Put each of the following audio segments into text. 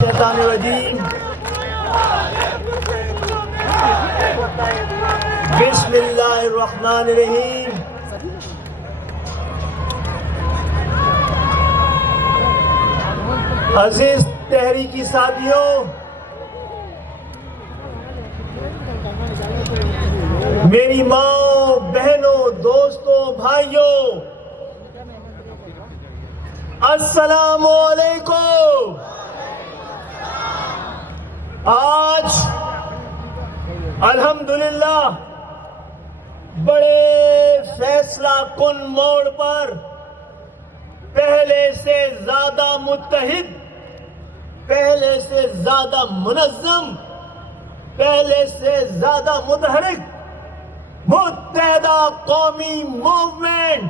الشیطان الرجیم بسم اللہ الرحمن الرحیم عزیز تحریکی ساتھیوں، میری ماں، بہنوں، دوستوں، بھائیوں، السلام علیکم۔ آج الحمدللہ بڑے فیصلہ کن موڑ پر پہلے سے زیادہ متحد، پہلے سے زیادہ منظم، پہلے سے زیادہ متحرک متحدہ قومی موومنٹ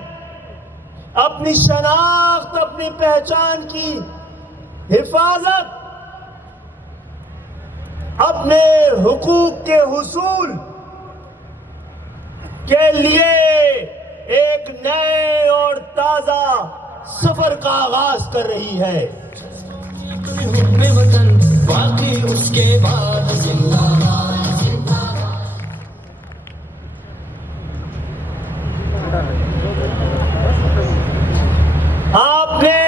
اپنی شناخت، اپنی پہچان کی حفاظت، اپنے حقوق کے حصول کے لیے ایک نئے اور تازہ سفر کا آغاز کر رہی ہے۔ حب وطن باقی اس کے بعد زندہ باد، زندہ باد۔ آپ نے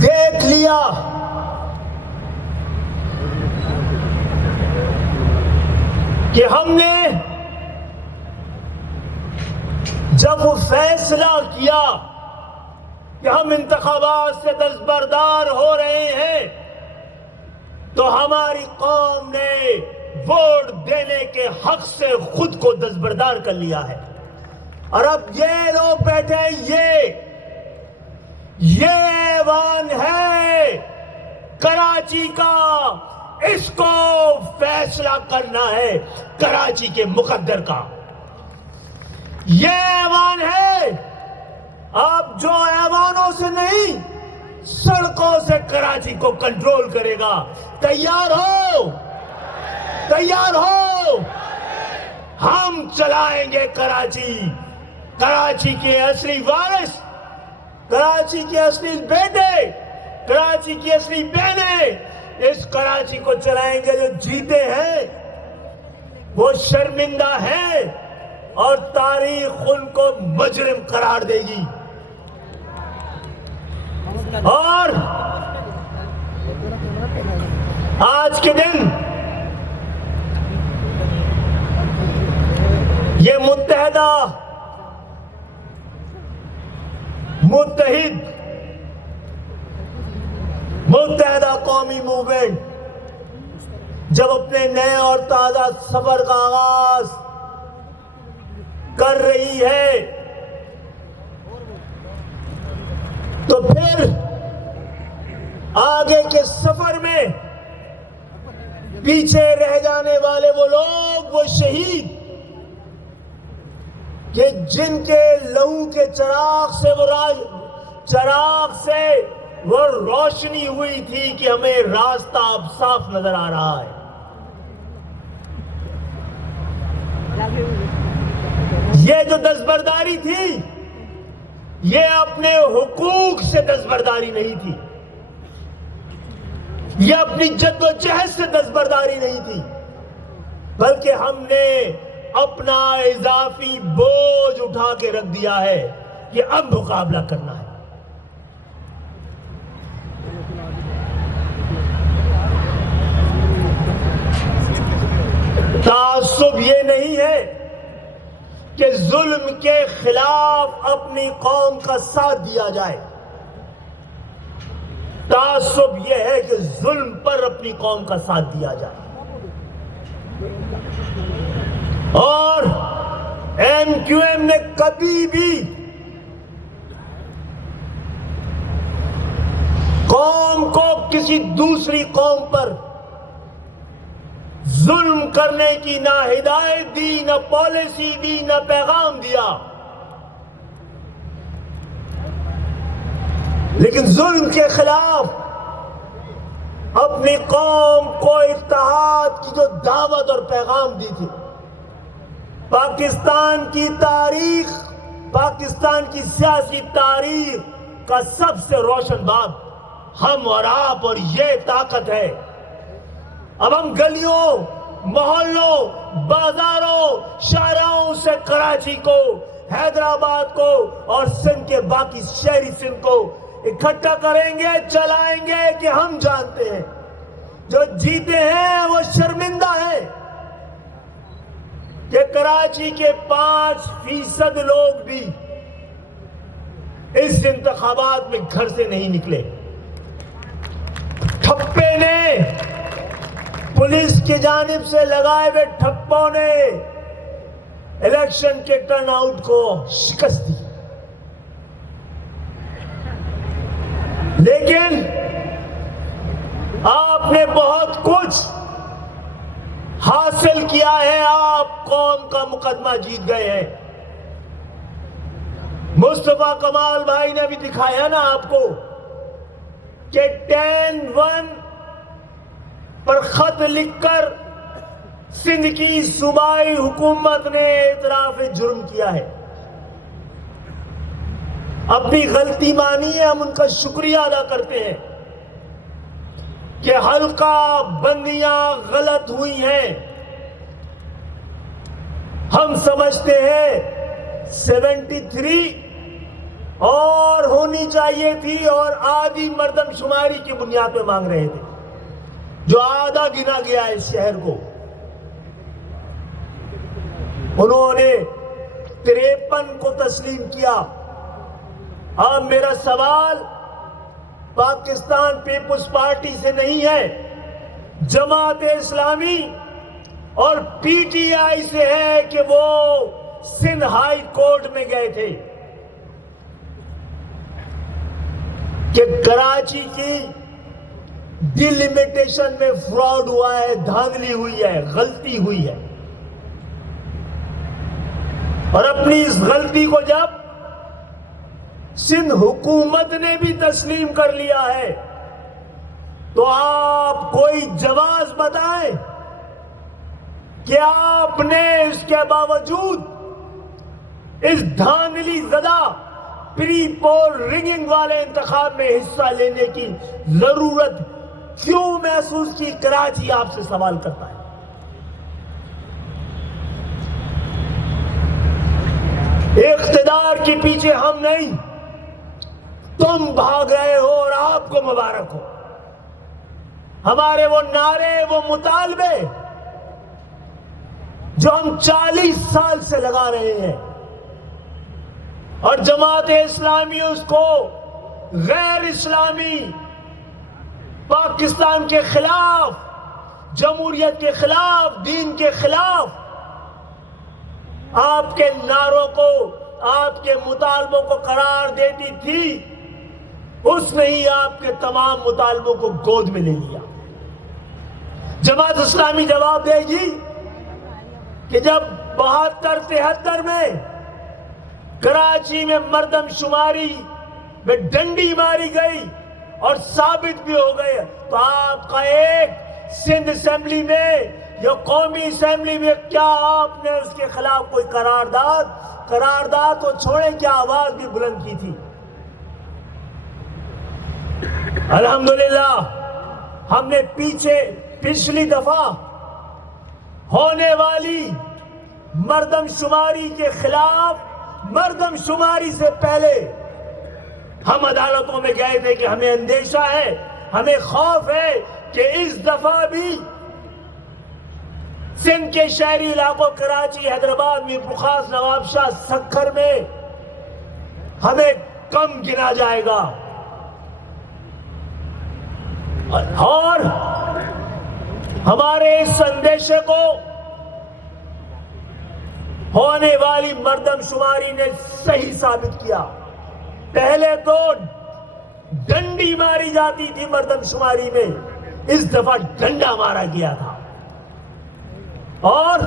دیکھ لیا کہ ہم نے جب وہ فیصلہ کیا کہ ہم انتخابات سے دستبردار ہو رہے ہیں، تو ہماری قوم نے ووٹ دینے کے حق سے خود کو دستبردار کر لیا ہے۔ اور اب یہ لوگ بیٹھے ہیں، یہ ایوان ہے کراچی کا، اس کو فیصلہ کرنا ہے کراچی کے مقدر کا۔ یہ ایوان ہے، اب جو ایوانوں سے نہیں سڑکوں سے کراچی کو کنٹرول کرے گا۔ تیار ہو؟ تیار ہو؟ ہم چلائیں گے کراچی، کراچی کے اصلی وارث، کراچی کے اصلی بیٹے، کراچی کی اصلی بہنیں اس کراچی کو چلائیں گے۔ جو جیتے ہیں وہ شرمندہ ہیں اور تاریخ ان کو مجرم قرار دے گی۔ اور آج کے دن یہ متحدہ قومی موومنٹ جب اپنے نئے اور تازہ سفر کا آغاز کر رہی ہے، تو پھر آگے کے سفر میں پیچھے رہ جانے والے وہ لوگ، وہ شہید کہ جن کے لہو کے چراغ سے وہ روشنی ہوئی تھی کہ ہمیں راستہ اب صاف نظر آ رہا ہے۔ یہ جو دستبرداری تھی، یہ اپنے حقوق سے دستبرداری نہیں تھی، یہ اپنی جد و جہد سے دستبرداری نہیں تھی، بلکہ ہم نے اپنا اضافی بوجھ اٹھا کے رکھ دیا ہے کہ اب مقابلہ کرنا ہے۔ تعصب یہ نہیں ہے کہ ظلم کے خلاف اپنی قوم کا ساتھ دیا جائے، تعصب یہ ہے کہ ظلم پر اپنی قوم کا ساتھ دیا جائے۔ اور ایم کیو ایم نے کبھی بھی قوم کو کسی دوسری قوم پر ظلم کرنے کی نہ ہدایت دی، نہ پالیسی دی، نہ پیغام دیا، لیکن ظلم کے خلاف اپنی قوم کو اتحاد کی جو دعوت اور پیغام دی تھی۔ پاکستان کی تاریخ، پاکستان کی سیاسی تاریخ کا سب سے روشن باب ہم اور آپ اور یہ طاقت ہے. اب ہم گلیوں، محلوں، بازاروں، شاہراہوں سے کراچی کو، حیدرآباد کو اور سندھ کے باقی شہری سندھ کو اکٹھا کریں گے، چلائیں گے کہ ہم جانتے ہیں جو جیتے ہیں وہ شرمندہ ہیں کہ کراچی کے 5% لوگ بھی اس انتخابات میں گھر سے نہیں نکلے. ٹھپے نے، پولیس کی جانب سے لگائے ہوئے ٹھپوں نے الیکشن کے ٹرن آؤٹ کو شکست دی. لیکن آپ نے بہت کچھ حاصل کیا ہے. آپ قوم کا مقدمہ جیت گئے ہیں. مصطفیٰ کمال بھائی نے بھی دکھایا نا آپ کو کہ 10-1 پر خط لکھ کر سندھ کی صوبائی حکومت نے اعتراف جرم کیا ہے. اپنی غلطی مانی ہے، ہم ان کا شکریہ ادا کرتے ہیں کہ حلقہ بندیاں غلط ہوئی ہیں. ہم سمجھتے ہیں 73 اور ہونی چاہیے تھی اور آدھی مردم شماری کی بنیاد پہ مانگ رہے تھے، جو آدھا گنا گیا ہے اس شہر کو. انہوں نے 53 کو تسلیم کیا. اب میرا سوال پاکستان پیپلز پارٹی سے نہیں ہے، جماعت اسلامی اور پی ٹی آئی سے ہے کہ وہ سندھ ہائی کورٹ میں گئے تھے کہ کراچی کی ڈیلیمیٹیشن میں فراڈ ہوا ہے، دھاندلی ہوئی ہے، غلطی ہوئی ہے. اور اپنی اس غلطی کو جب سندھ حکومت نے بھی تسلیم کر لیا ہے تو آپ کوئی جواز بتائیں کہ آپ نے اس کے باوجود اس دھاندلی زدہ پری پول رنگنگ والے انتخاب میں حصہ لینے کی ضرورت کیوں محسوس کی. کراچی آپ سے سوال کرتا ہے. اقتدار کے پیچھے ہم نہیں، تم بھاگ رہے ہو اور آپ کو مبارک ہو. ہمارے وہ نعرے، وہ مطالبے جو ہم 40 سال سے لگا رہے ہیں اور جماعت اسلامی اس کو غیر اسلامی پاکستان کے خلاف، جمہوریت کے خلاف، دین کے خلاف آپ کے نعروں کو، آپ کے مطالبوں کو قرار دیتی تھی، اس نے ہی آپ کے تمام مطالبوں کو گود میں لے لیا. جماعت اسلامی جواب دے گی کہ جب 72-73 میں کراچی میں مردم شماری میں ڈنڈی ماری گئی اور ثابت بھی ہو گئے تو آپ کا ایک سندھ اسمبلی میں یا قومی اسمبلی میں کیا آپ نے اس کے خلاف کوئی قرارداد تو چھوڑیں کیا آواز بھی بلند کی تھی. الحمدللہ ہم نے پچھلی دفعہ ہونے والی مردم شماری کے خلاف، مردم شماری سے پہلے ہم عدالتوں میں گئے تھے کہ ہمیں اندیشہ ہے، ہمیں خوف ہے کہ اس دفعہ بھی سندھ کے شہری علاقوں کراچی، حیدرآباد، میرپور خاص، نواب شاہ، سکھر میں ہمیں کم گنا جائے گا. اور ہمارے اس اندیشے کو ہونے والی مردم شماری نے صحیح ثابت کیا. پہلے تو ڈنڈی ماری جاتی تھی مردم شماری میں، اس دفعہ ڈنڈا مارا گیا تھا. اور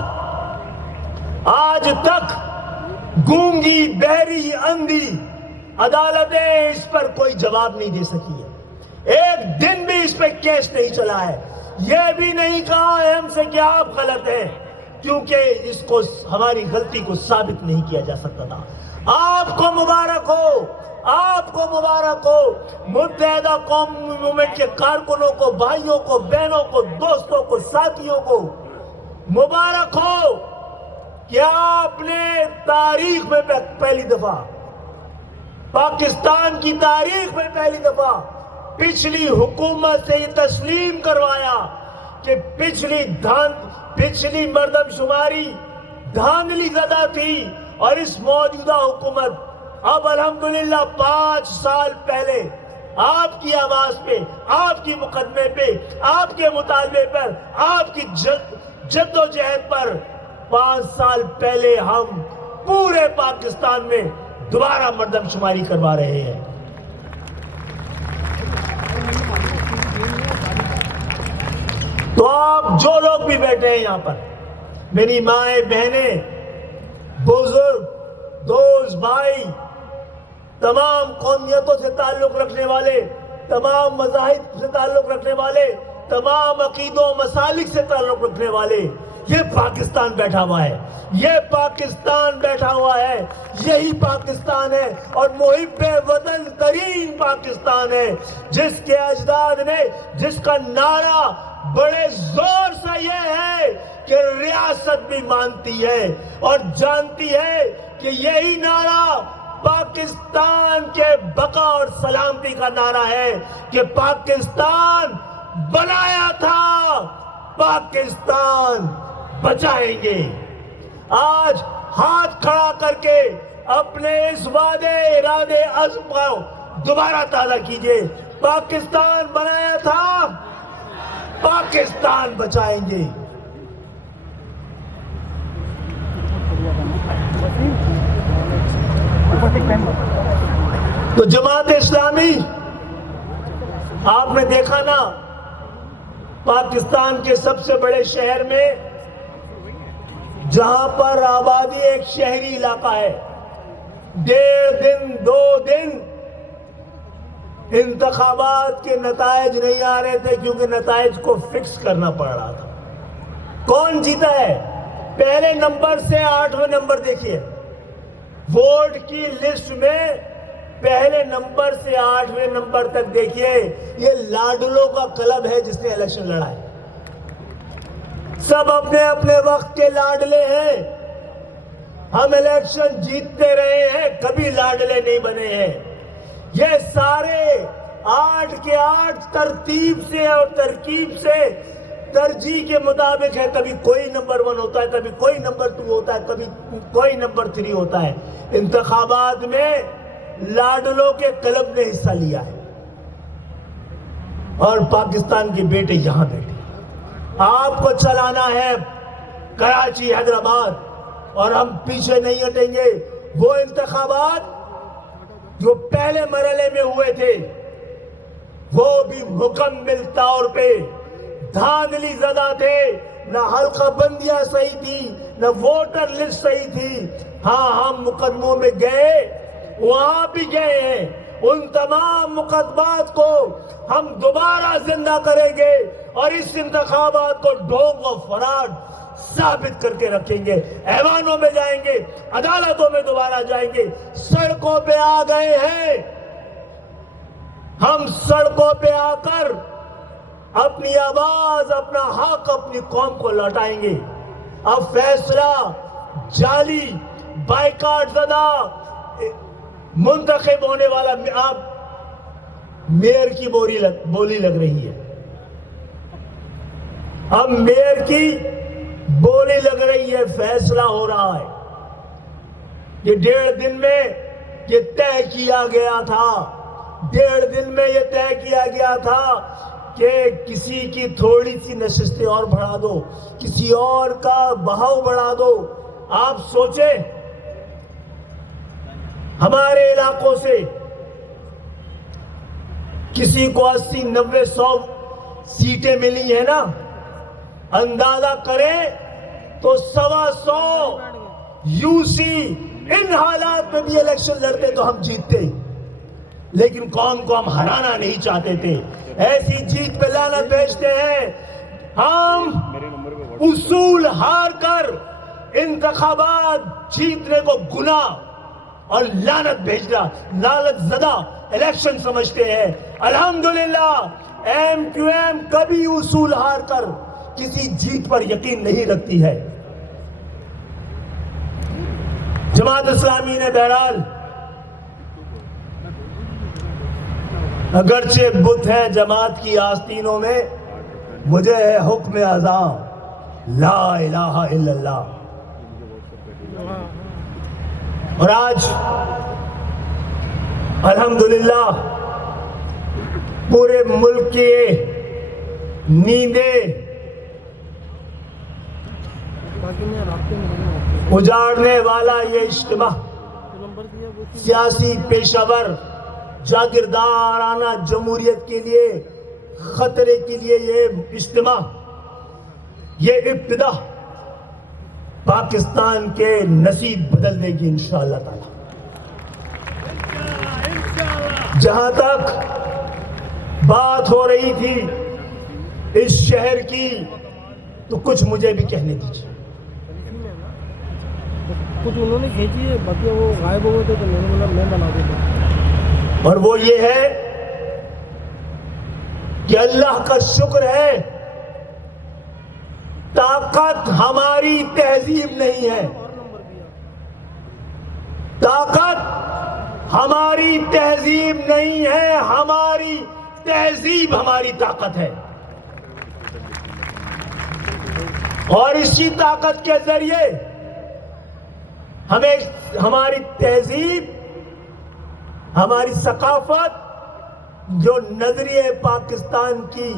آج تک گونگی، بہری، اندھی عدالتیں اس پر کوئی جواب نہیں دے سکی ہے. ایک دن بھی اس پہ کیس نہیں چلا ہے. یہ بھی نہیں کہا ہے ہم سے کہ آپ غلط ہیں، کیونکہ اس کو، ہماری غلطی کو ثابت نہیں کیا جا سکتا تھا. آپ کو مبارک ہو آپ کو مبارک ہو، متحدہ قوم موومنٹ کے کارکنوں کو، بھائیوں کو، بہنوں کو، دوستوں کو، ساتھیوں کو مبارک ہو کہ آپ نے تاریخ میں پہلی دفعہ، پاکستان کی تاریخ میں پہلی دفعہ پچھلی حکومت سے یہ تسلیم کروایا کہ پچھلی مردم شماری دھاندلی زدہ تھی، اور اس موجودہ حکومت اب الحمدللہ 5 سال پہلے آپ کی آواز پہ، آپ کی مقدمے پہ، آپ کے مطالبے پر، آپ کی جد و جہد پر 5 سال پہلے ہم پورے پاکستان میں دوبارہ مردم شماری کروا رہے ہیں۔ تو آپ جو لوگ بھی بیٹھے ہیں یہاں پر، میری مائیں، بہنیں، بزرگ، دوست، بھائی، تمام قومیتوں سے تعلق رکھنے والے، تمام مذاہب سے تعلق رکھنے والے، تمام عقیدوں و مسالک سے تعلق رکھنے والے، یہ پاکستان بیٹھا ہوا ہے، یہ پاکستان بیٹھا ہوا ہے، یہی پاکستان ہے، اور محب وطن ترین پاکستان ہے، جس کے اجداد نے، جس کا نعرہ بڑے زور سے یہ ہے کہ ریاست بھی مانتی ہے اور جانتی ہے کہ یہی نعرہ پاکستان کے بقا اور سلامتی کا نعرہ ہے، کہ پاکستان بنایا تھا، پاکستان بچائیں گے۔ آج ہاتھ کھڑا کر کے اپنے اس وعدے، ارادے، عزم کو دوبارہ تازہ کیجئے۔ پاکستان بنایا تھا، پاکستان بچائیں گے۔ تو جماعت اسلامی، آپ نے دیکھا نا، پاکستان کے سب سے بڑے شہر میں جہاں پر آبادی ایک شہری علاقہ ہے، 1.5 دن 2 دن انتخابات کے نتائج نہیں آ رہے تھے، کیونکہ نتائج کو فکس کرنا پڑ رہا تھا۔ کون جیتا ہے؟ پہلے نمبر سے 8ویں نمبر دیکھیے، ووٹ کی لسٹ میں پہلے نمبر سے 8ویں نمبر تک دیکھیے، یہ لاڈلوں کا کلب ہے جس نے الیکشن لڑا ہے۔ سب اپنے اپنے وقت کے لاڈلے ہیں، ہم الیکشن جیتتے رہے ہیں، کبھی لاڈلے نہیں بنے ہیں۔ یہ سارے 8 کے 8 ترتیب سے اور ترکیب سے ترجیح کے مطابق ہے، کبھی کوئی نمبر 1 ہوتا ہے، کبھی کوئی نمبر 2 ہوتا ہے، کبھی کوئی نمبر 3 ہوتا ہے۔ انتخابات میں لاڈلوں کے کلب نے حصہ لیا ہے، اور پاکستان کے بیٹے یہاں بیٹھے۔ آپ کو چلانا ہے کراچی، حیدرآباد، اور ہم پیچھے نہیں ہٹیں گے۔ وہ انتخابات جو پہلے مرحلے میں ہوئے تھے، وہ بھی مکمل طور پہ دھاندلی زدہ تھے، نہ حلقہ بندیاں صحیح تھی، نہ ووٹر لسٹ صحیح تھی۔ ہاں، ہم مقدموں میں گئے، وہاں بھی گئے ہیں، ان تمام مقدمات کو ہم دوبارہ زندہ کریں گے، اور اس انتخابات کو ڈھونگ و فراڈ ثابت کر کے رکھیں گے۔ ایوانوں میں جائیں گے، عدالتوں میں دوبارہ جائیں گے، سڑکوں پہ آ گئے ہیں۔ ہم سڑکوں پہ آ کر اپنی آواز، اپنا حق اپنی قوم کو لوٹائیں گے۔ اب فیصلہ جعلی، بائیکاٹ زدہ، منتخب ہونے والا، اب میئر کی بولی لگ رہی ہے، اب میئر کی بولی لگ رہی ہے، فیصلہ ہو رہا ہے۔ یہ 1.5 دن میں یہ طے کیا گیا تھا، 1.5 دن میں یہ طے کیا گیا تھا کہ کسی کی تھوڑی سی نشستیں اور بڑھا دو، کسی اور کا بہاؤ بڑھا دو۔ آپ سوچیں، ہمارے علاقوں سے کسی کو 80، 90، 100 سیٹیں ملی ہیں نا، اندازہ کریں تو 125 یوسی ان حالات میں بھی الیکشن لڑتے تو ہم جیتتے، لیکن قوم کو ہم ہرانا نہیں چاہتے تھے۔ ایسی جیت پہ لعنت بھیجتے ہیں ہم، اصول ہار کر انتخابات جیتنے کو گناہ اور لعنت بھیجنا، لعنت زدہ الیکشن سمجھتے ہیں۔ الحمدللہ ایم کیو ایم کبھی اصول ہار کر کسی جیت پر یقین نہیں رکھتی ہے۔ جماعت اسلامی نے بہرحال اگرچہ بت ہے جماعت کی آستینوں میں، مجھے ہے حکم اعظم لا الہ الا اللہ۔ اور آج الحمدللہ پورے ملک کی نیندیں اجاڑنے والا یہ اجتماع، سیاسی پیشہ ور جاگیردارانہ جمہوریت کے لیے خطرے کے لیے یہ اجتماع، یہ ابتدا پاکستان کے نصیب بدل دے گی انشاءاللہ تعالی۔ جہاں تک بات ہو رہی تھی اس شہر کی، تو کچھ مجھے بھی کہنے دیجیے۔ کچھ انہوں نے کھینچی ہے، باقی وہ غائب ہوئے تھے تو میں نے بولا میں بنا دیتا۔ اور وہ یہ ہے کہ اللہ کا شکر ہے طاقت ہماری تہذیب نہیں ہے، طاقت ہماری تہذیب نہیں ہے، ہماری تہذیب ہماری طاقت ہے۔ اور اسی طاقت کے ذریعے ہمیں ہماری تہذیب، ہماری ثقافت جو نظریہ پاکستان کی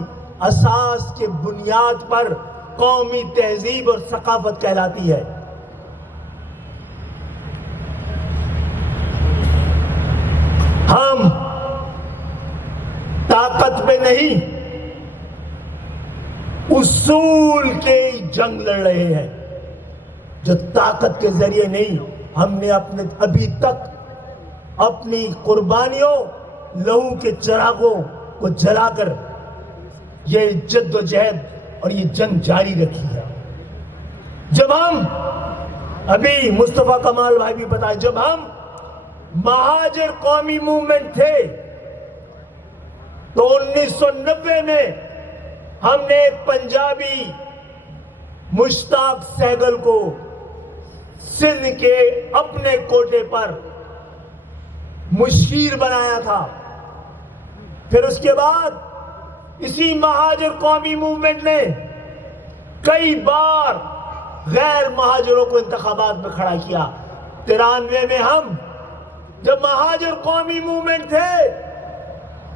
اساس کے بنیاد پر قومی تہذیب اور ثقافت کہلاتی ہے، ہم طاقت پہ نہیں اصول کے جنگ لڑ رہے ہیں، جو طاقت کے ذریعے نہیں۔ ہم نے ابھی تک اپنی قربانیوں، لہو کے چراغوں کو جلا کر یہ جد و جہد اور یہ جنگ جاری رکھی ہے۔ جب ہم، ابھی مصطفیٰ کمال بھائی بھی بتائے، جب ہم مہاجر قومی موومنٹ تھے تو 1990 میں ہم نے ایک پنجابی مشتاق سہگل کو سندھ کے اپنے کوٹے پر مشیر بنایا تھا۔ پھر اس کے بعد اسی مہاجر قومی موومنٹ نے کئی بار غیر مہاجروں کو انتخابات میں کھڑا کیا۔ 93 میں ہم جب مہاجر قومی موومنٹ تھے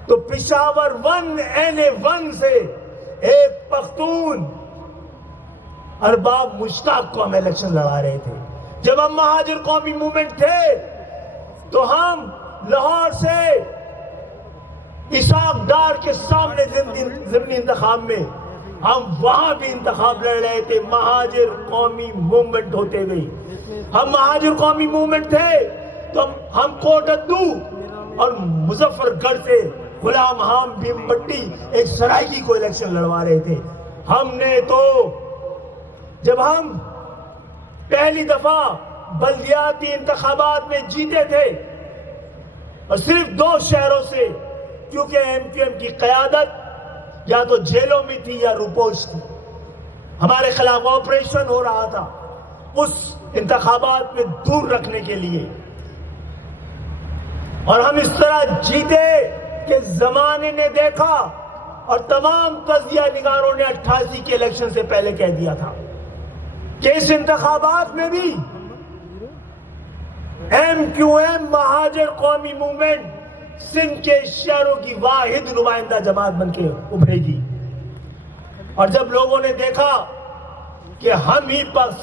تو پشاور 1 سے ایک پختون ارباب مشتاق کو ہم الیکشن لڑا رہے تھے۔ جب ہم مہاجر قومی موومنٹ تھے تو ہم لاہور سے اسحاق ڈار کے سامنے ضمنی انتخاب میں ہم وہاں بھی انتخاب لڑ رہے تھے، مہاجر قومی موومنٹ ہوتے ہوئے۔ ہم مہاجر قومی موومنٹ تھے تو ہم کوٹ ادو اور مظفر گڑھ سے غلام حام بھیم پٹی ایک سرائیکی کو الیکشن لڑوا رہے تھے۔ ہم نے تو جب ہم پہلی دفعہ بلدیاتی انتخابات میں جیتے تھے اور صرف 2 شہروں سے، کیونکہ ایم کیو ایم کی قیادت یا تو جیلوں میں تھی یا روپوش تھی، ہمارے خلاف آپریشن ہو رہا تھا اس انتخابات میں دور رکھنے کے لیے، اور ہم اس طرح جیتے کہ زمانے نے دیکھا اور تمام تجزیہ نگاروں نے 88 کے الیکشن سے پہلے کہہ دیا تھا کہ اس انتخابات میں بھی ایم کیو ایم مہاجر قومی موومنٹ سندھ کے شہروں کی واحد نمائندہ جماعت بن کے ابھرے گی۔ اور جب لوگوں نے دیکھا کہ ہم ہی پس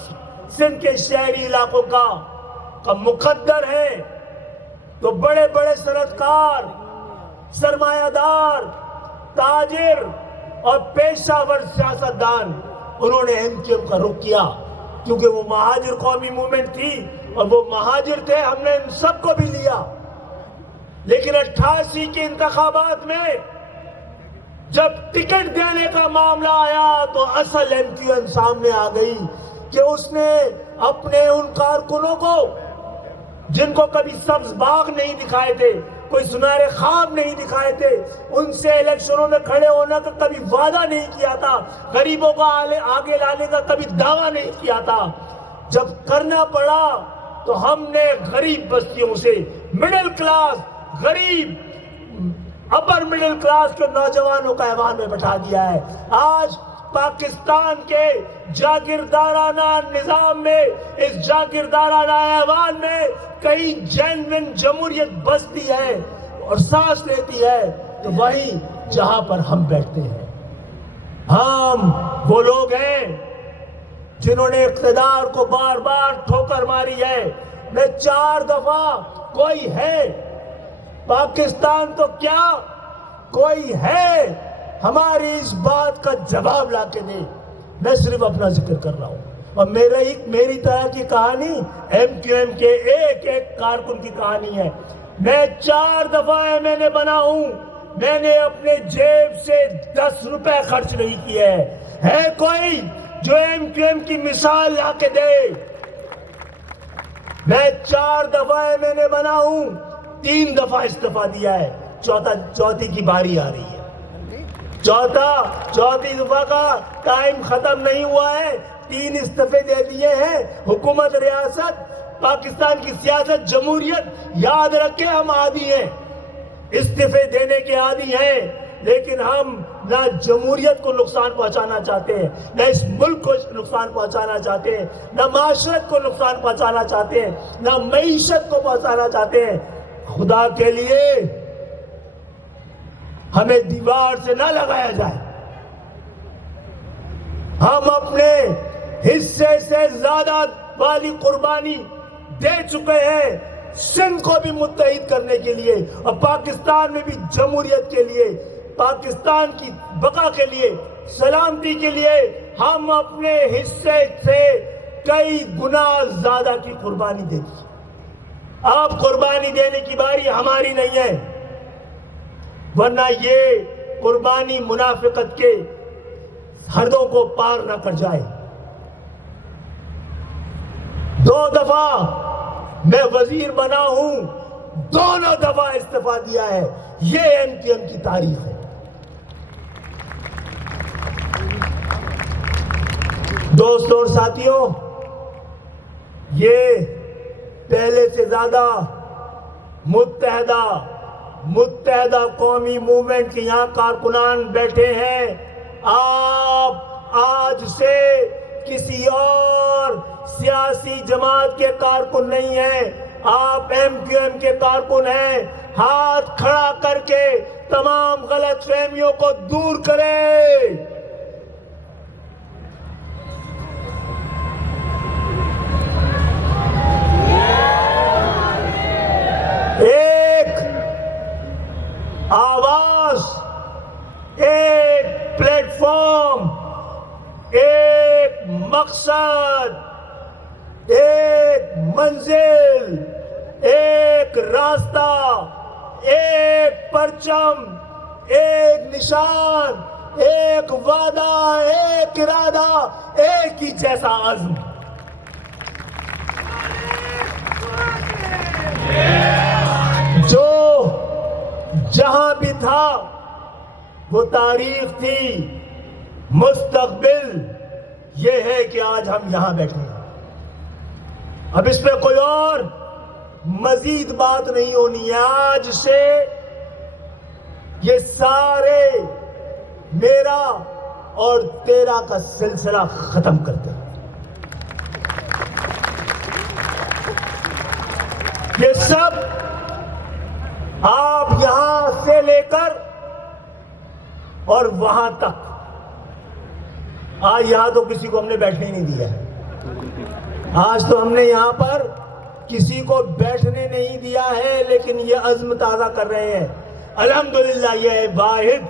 سندھ کے شہری علاقوں کا مقدر ہے، تو بڑے بڑے صنعت کار، سرمایہ دار، تاجر اور پیشہ ور سیاستدان، انہوں نے ایم کیو ایم کا رخ کیا، کیونکہ وہ مہاجر قومی موومنٹ تھی اور وہ مہاجر تھے، ہم نے ان سب کو بھی لیا۔ لیکن 88 کے انتخابات میں جب ٹکٹ دینے کا معاملہ آیا تو اصل ایم کیو ایم سامنے آ گئی کہ اس نے اپنے ان کارکنوں کو جن کو کبھی سبز باغ نہیں دکھائے تھے، کوئی سنہرے خواب نہیں دکھائے تھے، ان سے الیکشنوں میں کھڑے ہونے کا کبھی وعدہ نہیں کیا تھا، غریبوں کو آگے لانے کا کبھی دعویٰ نہیں کیا تھا، جب کرنا پڑا تو ہم نے غریب بستیوں سے مڈل کلاس، غریب اپر مڈل کلاس کے نوجوانوں کا ایوان میں بٹھا دیا ہے۔ آج پاکستان کے جاگیردارانہ نظام میں، اس جاگیردارانہ ایوان میں کئی جینوین جمہوریت بستی ہے اور سانس لیتی ہے، تو وہی جہاں پر ہم بیٹھتے ہیں۔ ہم وہ لوگ ہیں جنہوں نے اقتدار کو بار بار ٹھوکر ماری ہے۔ میں 4 دفعہ کوئی ہے پاکستان تو کیا کوئی ہے ہماری اس بات کا جواب لا کے دے۔ میں صرف اپنا ذکر کر رہا ہوں، اور میری طرح کی کہانی ایم کیو ایم کے ایک ایک کارکن کی کہانی ہے۔ میں 4 دفعہ MNA بنا ہوں، میں نے اپنے جیب سے 10 روپے خرچ نہیں کیے ہے کوئی جو ایم کیو ایم کی مثال لا کے دے؟ میں 4 دفعہ MNA بنا ہوں، 3 دفعہ استعفیٰ دیا ہے، چوتھی کی باری آ رہی ہے۔ چوتھی دفعہ کا ٹائم ختم نہیں ہوا ہے، 3 استعفے دے دیے ہیں۔ حکومت، ریاست، پاکستان کی سیاست، جمہوریت، یاد رکھے ہم عادی ہیں، استعفے دینے کے عادی ہیں، لیکن ہم نہ جمہوریت کو نقصان پہنچانا چاہتے ہیں، نہ اس ملک کو نقصان پہنچانا چاہتے ہیں، نہ معاشرت کو نقصان پہنچانا چاہتے ہیں، نہ معیشت کو پہنچانا چاہتے ہیں۔ خدا کے لیے ہمیں دیوار سے نہ لگایا جائے۔ ہم اپنے حصے سے زیادہ والی قربانی دے چکے ہیں سندھ کو بھی متحد کرنے کے لیے، اور پاکستان میں بھی جمہوریت کے لیے، پاکستان کی بقا کے لیے، سلامتی کے لیے ہم اپنے حصے سے کئی گنا زیادہ کی قربانی دے دی۔ اب قربانی دینے کی باری ہماری نہیں ہے، ورنہ یہ قربانی منافقت کے حدوں کو پار نہ کر جائے۔ 2 دفعہ میں وزیر بنا ہوں، دونوں دفعہ استعفیٰ دیا ہے، یہ ایم کیو ایم کی تاریخ ہے۔ دوستوں اور ساتھیوں، یہ پہلے سے زیادہ متحدہ قومی موومنٹ کے یہاں کارکنان بیٹھے ہیں۔ آپ آج سے کسی اور سیاسی جماعت کے کارکن نہیں ہیں، آپ ایم کیو ایم کے کارکن ہیں۔ ہاتھ کھڑا کر کے تمام غلط فہمیوں کو دور کریں۔ ایک آواز، ایک پلیٹ فارم، ایک مقصد، ایک منزل، ایک راستہ، ایک پرچم، ایک نشان، ایک وعدہ، ایک ارادہ، ایک ہی جیسا عزم۔ جو جہاں بھی تھا وہ تاریخ تھی، مستقبل یہ ہے کہ آج ہم یہاں بیٹھے ہیں۔ اب اس پہ کوئی اور مزید بات نہیں ہونی ہے۔ آج سے یہ سارے میرا اور تیرا کا سلسلہ ختم کرتے ہیں۔ یہ سب آپ یہاں سے لے کر اور وہاں تک، آج یہاں تو کسی کو ہم نے بیٹھنے نہیں دیا ہے، آج تو ہم نے یہاں پر کسی کو بیٹھنے نہیں دیا ہے، لیکن یہ عزم تازہ کر رہے ہیں۔ الحمدللہ یہ واحد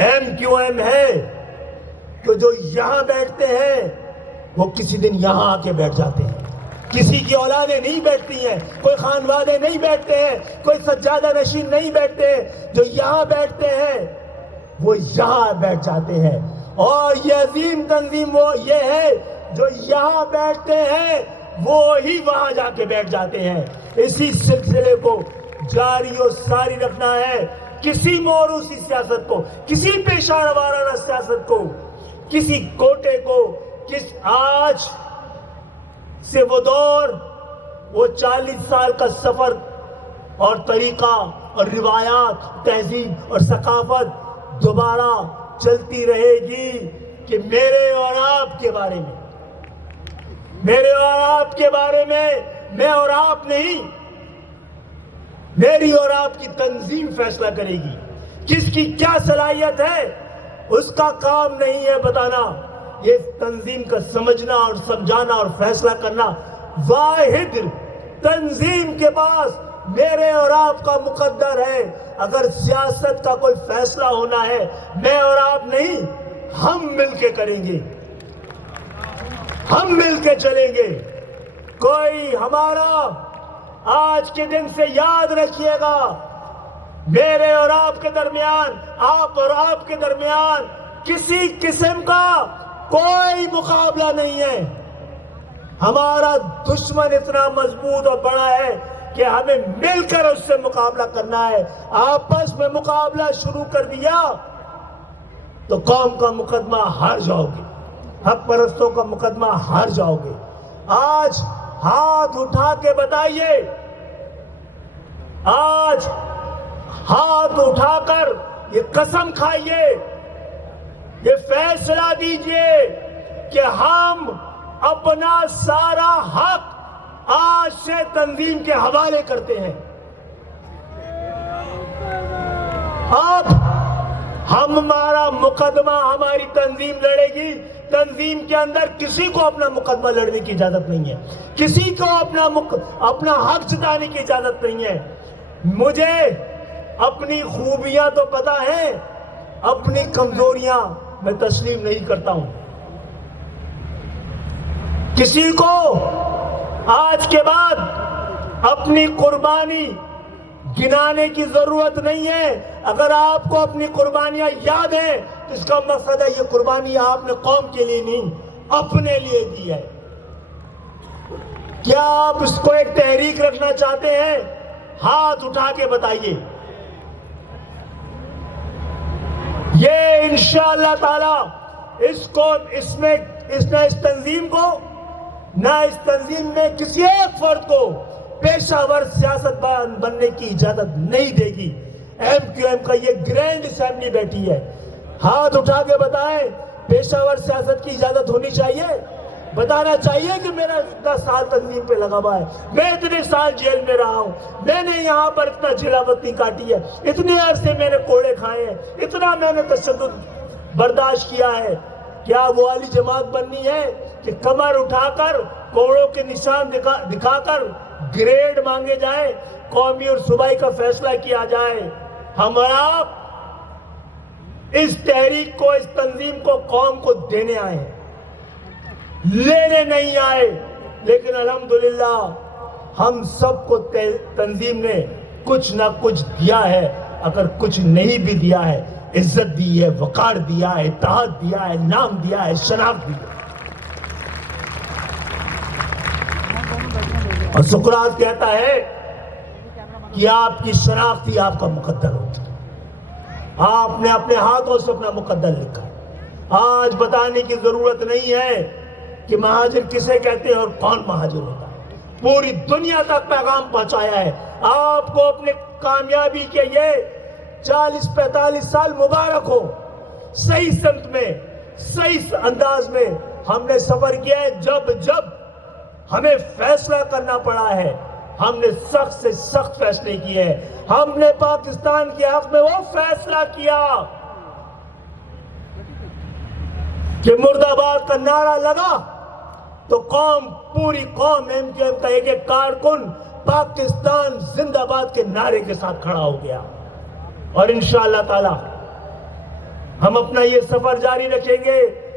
ایم کیو ایم ہے کہ جو یہاں بیٹھتے ہیں وہ کسی دن یہاں آ کے بیٹھ جاتے ہیں۔ کسی کی اولادیں نہیں بیٹھتی ہیں، کوئی خانوادے نہیں بیٹھتے ہیں، کوئی سجادہ نشین نہیں بیٹھتے ہیں، جو یہاں بیٹھتے ہیں وہ یہاں بیٹھ جاتے ہیں۔ اور یہ عظیم تنظیم وہ یہ ہے جو یہاں بیٹھتے ہیں، وہی وہاں جا کے بیٹھ جاتے ہیں. اسی سلسلے کو جاری اور ساری رکھنا ہے. کسی موروثی سیاست کو, کسی پیشہ وارانہ سیاست کو, کسی کوٹے کو, آج سے وہ دور, وہ 40 سال کا سفر اور طریقہ اور روایات, تہذیب اور ثقافت دوبارہ چلتی رہے گی کہ میرے اور آپ کے بارے میں, میرے اور آپ کے بارے میں, میں اور آپ نہیں, میری اور آپ کی تنظیم فیصلہ کرے گی. کس کی کیا صلاحیت ہے اس کا کام نہیں ہے بتانا, یہ تنظیم کا سمجھنا اور سمجھانا اور فیصلہ کرنا. واحد تنظیم کے پاس میرے اور آپ کا مقدر ہے. اگر سیاست کا کوئی فیصلہ ہونا ہے, میں اور آپ نہیں, ہم مل کے کریں گے, ہم مل کے چلیں گے. کوئی ہمارا, آج کے دن سے یاد رکھیے گا, میرے اور آپ کے درمیان, آپ اور آپ کے درمیان کسی قسم کا کوئی مقابلہ نہیں ہے. ہمارا دشمن اتنا مضبوط اور بڑا ہے کہ ہمیں مل کر اس سے مقابلہ کرنا ہے. آپس میں مقابلہ شروع کر دیا تو قوم کا مقدمہ ہار جاؤ گے, حق پرستوں کا مقدمہ ہار جاؤ گے. آج ہاتھ اٹھا کے بتائیے, آج ہاتھ اٹھا کر یہ قسم کھائیے, یہ فیصلہ دیجئے کہ ہم اپنا سارا حق آج سے تنظیم کے حوالے کرتے ہیں. اب ہمارا مقدمہ ہماری تنظیم لڑے گی. تنظیم کے اندر کسی کو اپنا مقدمہ لڑنے کی اجازت نہیں ہے, کسی کو اپنا حق جتانے کی اجازت نہیں ہے. مجھے اپنی خوبیاں تو پتہ ہیں, اپنی کمزوریاں میں تسلیم نہیں کرتا ہوں. کسی کو آج کے بعد اپنی قربانی گنانے کی ضرورت نہیں ہے. اگر آپ کو اپنی قربانیاں یاد ہیں تو اس کا مقصد ہے یہ قربانی آپ نے قوم کے لیے نہیں, اپنے لیے دی ہے. کیا آپ اس کو ایک تحریک رکھنا چاہتے ہیں؟ ہاتھ اٹھا کے بتائیے. یہ انشاءاللہ تعالی اس تنظیم کو, نہ اس تنظیم میں کسی ایک فرد کو پیشہ ور سیاست بننے کی اجازت نہیں دے گی. ایم کیو ایم کا یہ گرینڈ اسمبلی بیٹھی ہے. ہاتھ اٹھا کے بتائیں, پیشہ ور سیاست کی اجازت ہونی چاہیے؟ بتانا چاہیے کہ میرا اتنا سال تنظیم پہ لگا ہوا ہے, میں اتنے سال جیل میں رہا ہوں, میں نے یہاں پر اتنا جلاوطنی کاٹی ہے, اتنے عرصے میں نے کوڑے کھائے ہیں, اتنا میں نے تشدد برداشت کیا ہے. کیا وہ والی جماعت بننی ہے کہ کمر اٹھا کر, کوڑوں کے نشان دکھا کر گریڈ مانگے جائیں, قومی اور صوبائی کا فیصلہ کیا جائے؟ ہم اور آپ اس تحریک کو, اس تنظیم کو قوم کو دینے آئے ہیں, لینے نہیں آئے. لیکن الحمدللہ ہم سب کو تنظیم نے کچھ نہ کچھ دیا ہے. اگر کچھ نہیں بھی دیا ہے, عزت دی ہے, وقار دیا ہے, اتحاد دیا ہے, نام دیا ہے, شناخت دی ہے. اور سقراط کہتا ہے کہ آپ کی شناخت ہی آپ کا مقدر ہوتا ہے. آپ نے اپنے ہاتھوں سے اپنا مقدر لکھا. آج بتانے کی ضرورت نہیں ہے کہ مہاجر کسے کہتے ہیں اور کون مہاجر ہوتا ہے. پوری دنیا تک پیغام پہنچایا ہے. آپ کو اپنے کامیابی کے یہ 40-45 سال مبارک ہو. صحیح سمت میں, صحیح انداز میں ہم نے سفر کیا ہے. جب ہمیں فیصلہ کرنا پڑا ہے, ہم نے سخت سے سخت فیصلے کیے ہیں. ہم نے پاکستان کے حق میں وہ فیصلہ کیا کہ مرد آباد کا نعرہ لگا تو پوری قوم ایم کیو ایم کا ایک ایک کارکن پاکستان زندہ باد کے نعرے کے ساتھ کھڑا ہو گیا. اور انشاءاللہ تعالی ہم اپنا یہ سفر جاری رکھیں گے.